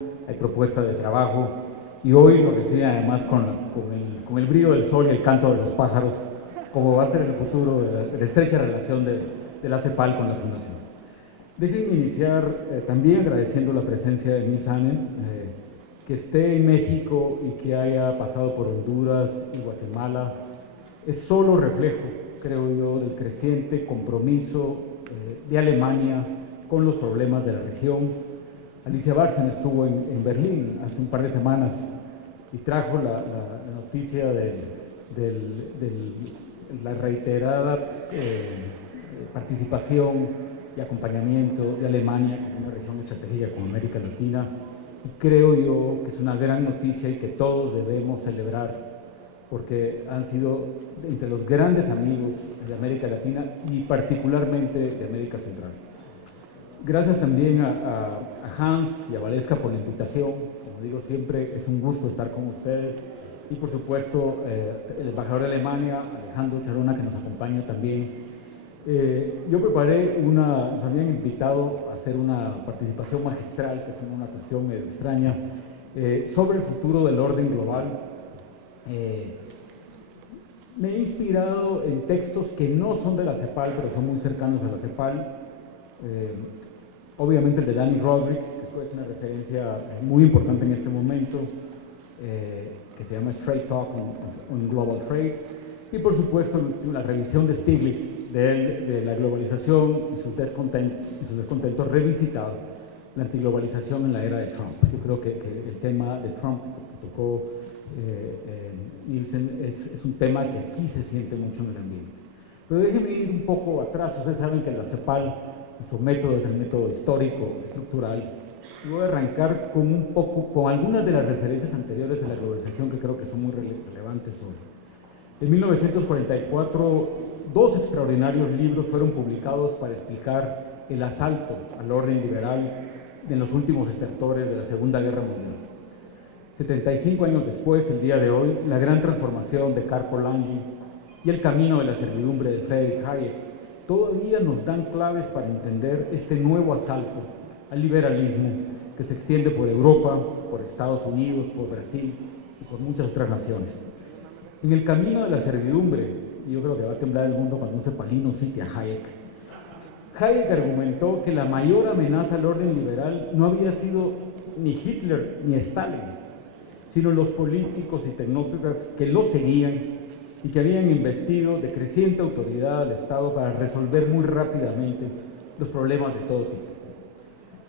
hay propuesta de trabajo y hoy lo reciben además con el brillo del sol y el canto de los pájaros, como va a ser el futuro de la estrecha relación de la CEPAL con la Fundación. Déjenme iniciar también agradeciendo la presencia de Nils Annen, que esté en México y que haya pasado por Honduras y Guatemala, es solo reflejo, creo yo, del creciente compromiso de Alemania con los problemas de la región. Alicia Bárcena estuvo en Berlín hace un par de semanas y trajo la noticia de la reiterada participación y acompañamiento de Alemania como una región estratégica como América Latina. Y creo yo que es una gran noticia y que todos debemos celebrar, porque han sido entre los grandes amigos de América Latina y particularmente de América Central. Gracias también a Hans y a Valeska por la invitación. Como digo siempre, es un gusto estar con ustedes. Y por supuesto, el embajador de Alemania, Alejandro Charona, que nos acompaña también. Yo preparé nos habían invitado a hacer una participación magistral, que es una cuestión medio extraña, sobre el futuro del orden global. Me he inspirado en textos que no son de la CEPAL, pero son muy cercanos a la CEPAL. Obviamente el de Dani Rodrik, que es una referencia muy importante en este momento, que se llama Straight Talk on Global Trade, y por supuesto la revisión de Stiglitz de la globalización y sus descontentos revisitado, la antiglobalización en la era de Trump. Yo creo que el tema de Trump que tocó Nielsen es un tema que aquí se siente mucho en el ambiente. Pero déjenme ir un poco atrás. Ustedes saben que la CEPAL, nuestro método es el método histórico, estructural. Y voy a arrancar con algunas de las referencias anteriores a la globalización que creo que son muy relevantes hoy. En 1944, dos extraordinarios libros fueron publicados para explicar el asalto al orden liberal en los últimos estertores de la Segunda Guerra Mundial. 75 años después, el día de hoy, la gran transformación de Karl Polanyi y el camino de la servidumbre de Friedrich Hayek todavía nos dan claves para entender este nuevo asalto al liberalismo que se extiende por Europa, por Estados Unidos, por Brasil y por muchas otras naciones. En el camino de la servidumbre, y yo creo que va a temblar el mundo cuando un cepalino cite a Hayek, Hayek argumentó que la mayor amenaza al orden liberal no había sido ni Hitler ni Stalin, sino los políticos y tecnócratas que lo seguían y que habían investido de creciente autoridad al Estado para resolver muy rápidamente los problemas de todo tipo.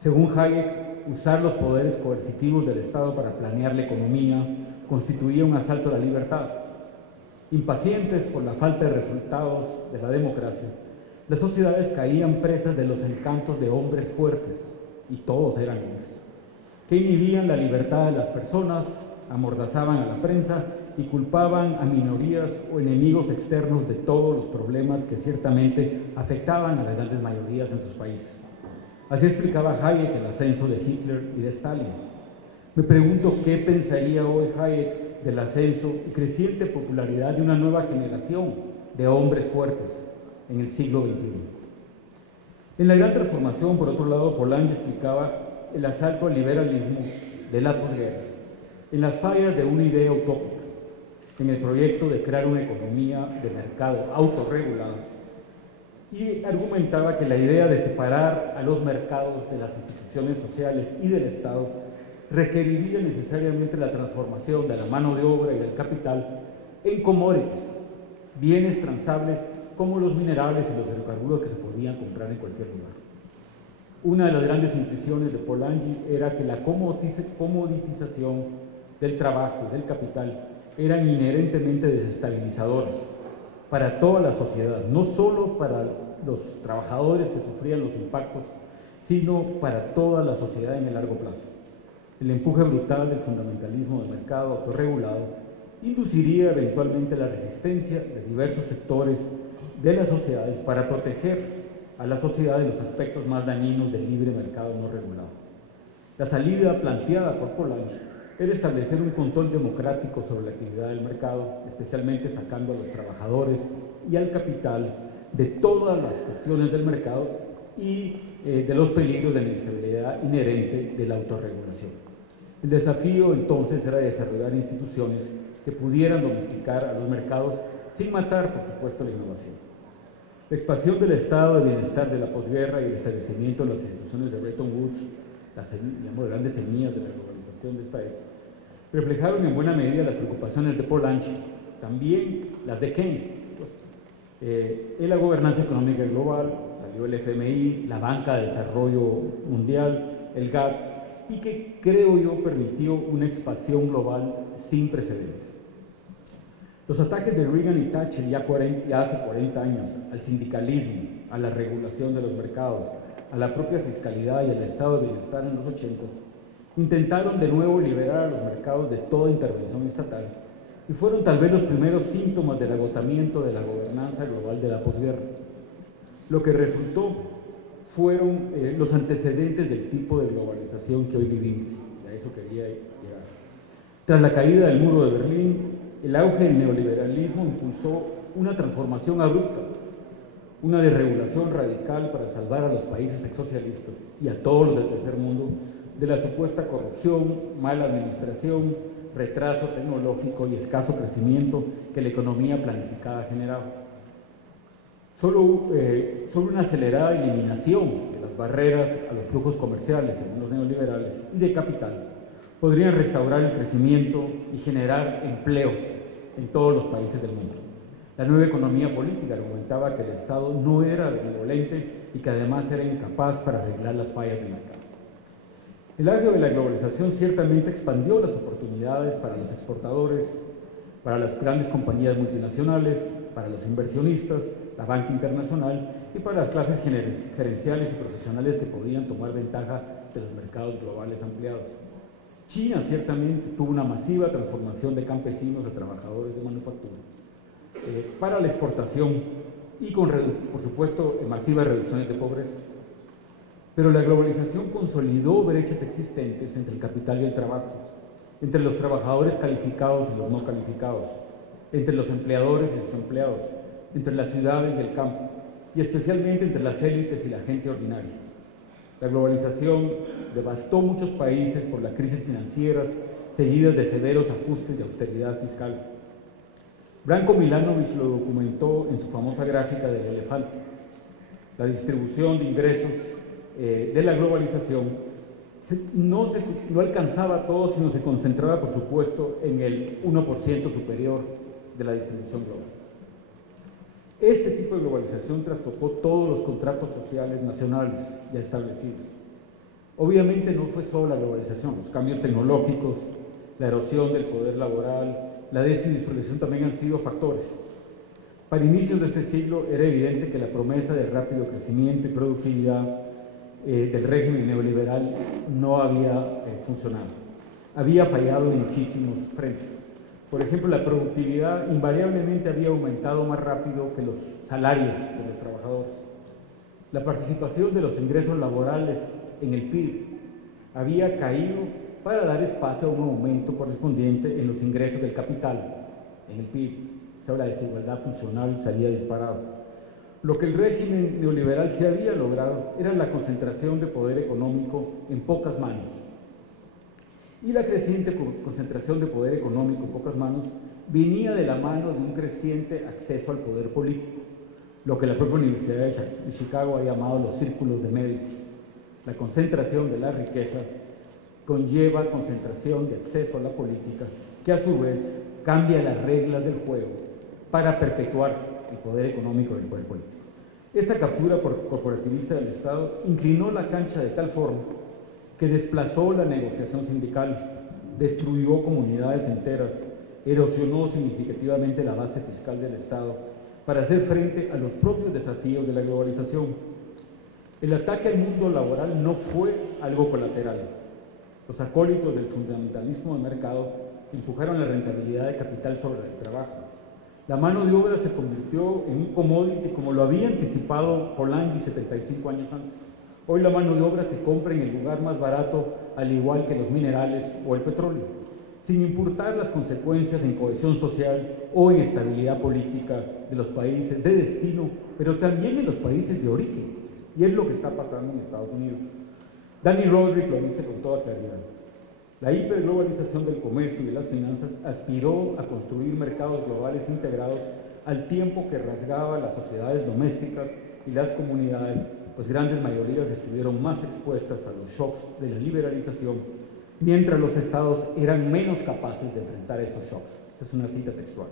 Según Hayek, usar los poderes coercitivos del Estado para planear la economía constituía un asalto a la libertad. Impacientes por la falta de resultados de la democracia, las sociedades caían presas de los encantos de hombres fuertes, y todos eran hombres, que inhibían la libertad de las personas, amordazaban a la prensa y culpaban a minorías o enemigos externos de todos los problemas que ciertamente afectaban a las grandes mayorías en sus países. Así explicaba Hayek el ascenso de Hitler y de Stalin. Me pregunto qué pensaría hoy Hayek del ascenso y creciente popularidad de una nueva generación de hombres fuertes en el siglo XXI. En la gran transformación, por otro lado, Polanyi explicaba el asalto al liberalismo de la posguerra, en las fallas de una idea utópica, en el proyecto de crear una economía de mercado autorregulada, y argumentaba que la idea de separar a los mercados de las instituciones sociales y del Estado requeriría necesariamente la transformación de la mano de obra y del capital en commodities, bienes transables como los minerales y los hidrocarburos que se podían comprar en cualquier lugar. Una de las grandes intuiciones de Polanyi era que la comoditización del trabajo y del capital eran inherentemente desestabilizadoras para toda la sociedad, no solo para los trabajadores que sufrían los impactos, sino para toda la sociedad en el largo plazo. El empuje brutal del fundamentalismo del mercado autorregulado induciría eventualmente la resistencia de diversos sectores de las sociedades para proteger a la sociedad de los aspectos más dañinos del libre mercado no regulado. La salida planteada por Polanyi era establecer un control democrático sobre la actividad del mercado, especialmente sacando a los trabajadores y al capital de todas las cuestiones del mercado y de los peligros de la inestabilidad inherente de la autorregulación. El desafío entonces era desarrollar instituciones que pudieran domesticar a los mercados sin matar, por supuesto, la innovación. La expansión del estado de bienestar de la posguerra y el establecimiento de las instituciones de Bretton Woods, las grandes semillas de la globalización de esta época, reflejaron en buena medida las preocupaciones de Polanyi, también las de Keynes. En la gobernanza económica global salió el FMI, la Banca de Desarrollo Mundial, el GATT, y que creo yo permitió una expansión global sin precedentes. Los ataques de Reagan y Thatcher ya hace 40 años al sindicalismo, a la regulación de los mercados, a la propia fiscalidad y al estado de bienestar en los 80, intentaron de nuevo liberar a los mercados de toda intervención estatal y fueron tal vez los primeros síntomas del agotamiento de la gobernanza global de la posguerra. Lo que resultó fueron los antecedentes del tipo de globalización que hoy vivimos, y a eso quería llegar. Tras la caída del muro de Berlín, el auge del neoliberalismo impulsó una transformación abrupta, una desregulación radical para salvar a los países exsocialistas y a todos los del tercer mundo de la supuesta corrupción, mala administración, retraso tecnológico y escaso crecimiento que la economía planificada generaba. Solo una acelerada eliminación de las barreras a los flujos comerciales, según los neoliberales, y de capital, podrían restaurar el crecimiento y generar empleo en todos los países del mundo. La nueva economía política argumentaba que el Estado no era benevolente y que además era incapaz para arreglar las fallas del mercado. El auge de la globalización ciertamente expandió las oportunidades para los exportadores, para las grandes compañías multinacionales, para los inversionistas, la banca internacional y para las clases gerenciales y profesionales que podían tomar ventaja de los mercados globales ampliados. China ciertamente tuvo una masiva transformación de campesinos a trabajadores de manufactura para la exportación y con, por supuesto, masivas reducciones de pobreza. Pero la globalización consolidó brechas existentes entre el capital y el trabajo, entre los trabajadores calificados y los no calificados, entre los empleadores y sus empleados, entre las ciudades y el campo, y especialmente entre las élites y la gente ordinaria. La globalización devastó muchos países por las crisis financieras seguidas de severos ajustes y austeridad fiscal. Branko Milanovic lo documentó en su famosa gráfica del elefante. La distribución de ingresos de la globalización no alcanzaba a todos, sino se concentraba, por supuesto, en el 1% superior de la distribución global. Este tipo de globalización trastocó todos los contratos sociales nacionales ya establecidos. Obviamente no fue solo la globalización, los cambios tecnológicos, la erosión del poder laboral, la desindustrialización también han sido factores. Para inicios de este siglo era evidente que la promesa de rápido crecimiento y productividad del régimen neoliberal no había funcionado. Había fallado en muchísimos frentes. Por ejemplo, la productividad invariablemente había aumentado más rápido que los salarios de los trabajadores. La participación de los ingresos laborales en el PIB había caído para dar espacio a un aumento correspondiente en los ingresos del capital, en el PIB. O sea, la desigualdad funcional salía disparado. Lo que el régimen neoliberal se había logrado era la concentración de poder económico en pocas manos. Y la creciente concentración de poder económico en pocas manos venía de la mano de un creciente acceso al poder político, lo que la propia Universidad de Chicago ha llamado los círculos de Médici. La concentración de la riqueza conlleva concentración de acceso a la política, que a su vez cambia las reglas del juego para perpetuar el poder económico del poder político. Esta captura corporativista del Estado inclinó la cancha de tal forma que desplazó la negociación sindical, destruyó comunidades enteras, erosionó significativamente la base fiscal del Estado para hacer frente a los propios desafíos de la globalización. El ataque al mundo laboral no fue algo colateral. Los acólitos del fundamentalismo de mercado empujaron la rentabilidad de capital sobre el trabajo. La mano de obra se convirtió en un commodity como lo había anticipado Polanyi 75 años antes. Hoy la mano de obra se compra en el lugar más barato, al igual que los minerales o el petróleo, sin importar las consecuencias en cohesión social o en estabilidad política de los países de destino, pero también en los países de origen. Y es lo que está pasando en Estados Unidos. Dani Rodrik lo dice con toda claridad. La hiperglobalización del comercio y de las finanzas aspiró a construir mercados globales integrados al tiempo que rasgaba las sociedades domésticas y las comunidades, pues grandes mayorías estuvieron más expuestas a los shocks de la liberalización, mientras los estados eran menos capaces de enfrentar esos shocks. Esta es una cita textual.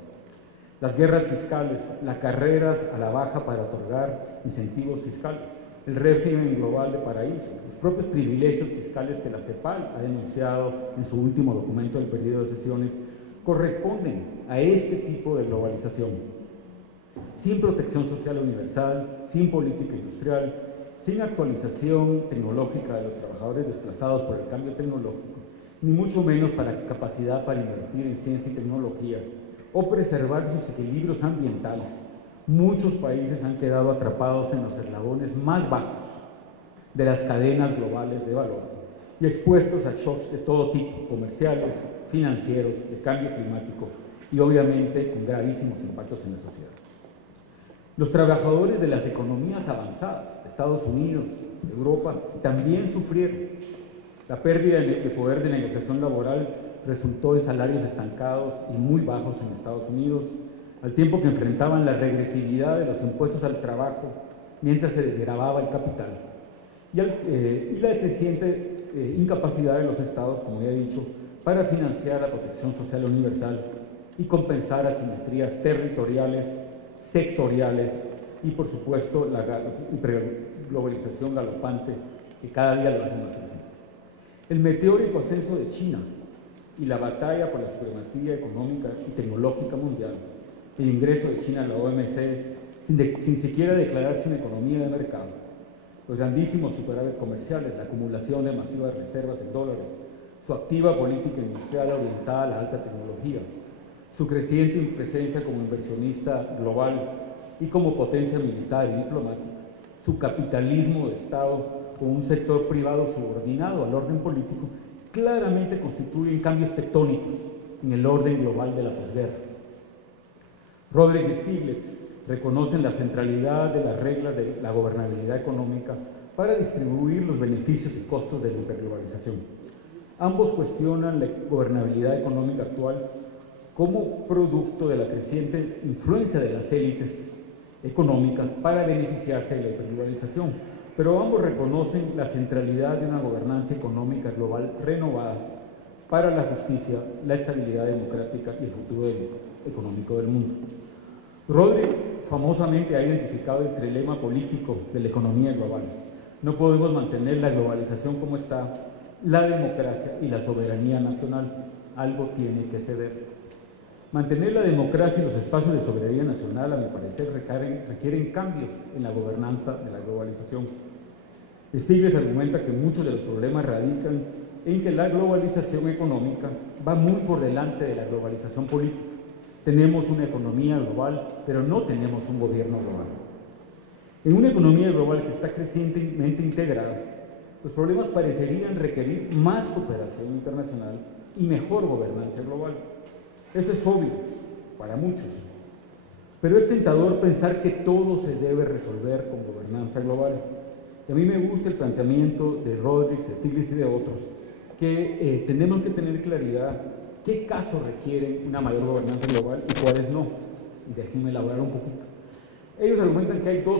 Las guerras fiscales, las carreras a la baja para otorgar incentivos fiscales, el régimen global de paraísos, los propios privilegios fiscales que la CEPAL ha denunciado en su último documento del periodo de sesiones, corresponden a este tipo de globalización. Sin protección social universal, sin política industrial, sin actualización tecnológica de los trabajadores desplazados por el cambio tecnológico, ni mucho menos para capacidad para invertir en ciencia y tecnología o preservar sus equilibrios ambientales. Muchos países han quedado atrapados en los eslabones más bajos de las cadenas globales de valor y expuestos a shocks de todo tipo, comerciales, financieros, de cambio climático y obviamente con gravísimos impactos en la sociedad. Los trabajadores de las economías avanzadas, Estados Unidos, Europa, también sufrieron. La pérdida de poder de negociación laboral resultó en salarios estancados y muy bajos en Estados Unidos, al tiempo que enfrentaban la regresividad de los impuestos al trabajo mientras se desgravaba el capital y la creciente incapacidad de los estados, como ya he dicho, para financiar la protección social universal y compensar asimetrías territoriales, sectoriales y, por supuesto, la globalización galopante que cada día lo hace más urgente. El meteórico ascenso de China y la batalla por la supremacía económica y tecnológica mundial, el ingreso de China a la OMC sin siquiera declararse una economía de mercado, los grandísimos superávit comerciales, la acumulación de masivas reservas en dólares, su activa política industrial orientada a la alta tecnología, su creciente presencia como inversionista global y como potencia militar y diplomática, su capitalismo de Estado con un sector privado subordinado al orden político, claramente constituyen cambios tectónicos en el orden global de la posguerra. Roderick y Stiglitz reconocen la centralidad de las reglas de la gobernabilidad económica para distribuir los beneficios y costos de la hiperglobalización. Ambos cuestionan la gobernabilidad económica actual como producto de la creciente influencia de las élites económicas para beneficiarse de la hiperglobalización, pero ambos reconocen la centralidad de una gobernanza económica global renovada para la justicia, la estabilidad democrática y el futuro económico del mundo. Roderick famosamente ha identificado el trilema político de la economía global. No podemos mantener la globalización como está, la democracia y la soberanía nacional. Algo tiene que ceder. Mantener la democracia y los espacios de soberanía nacional, a mi parecer, requieren cambios en la gobernanza de la globalización. Stiglitz argumenta que muchos de los problemas radican en que la globalización económica va muy por delante de la globalización política. Tenemos una economía global, pero no tenemos un gobierno global. En una economía global que está crecientemente integrada, los problemas parecerían requerir más cooperación internacional y mejor gobernanza global. Eso es obvio para muchos, pero es tentador pensar que todo se debe resolver con gobernanza global. Y a mí me gusta el planteamiento de Roderick, Stiglitz y de otros, que tenemos que tener claridad qué casos requieren una mayor gobernanza global y cuáles no. Y déjenme elaborar un poquito. Ellos argumentan que hay dos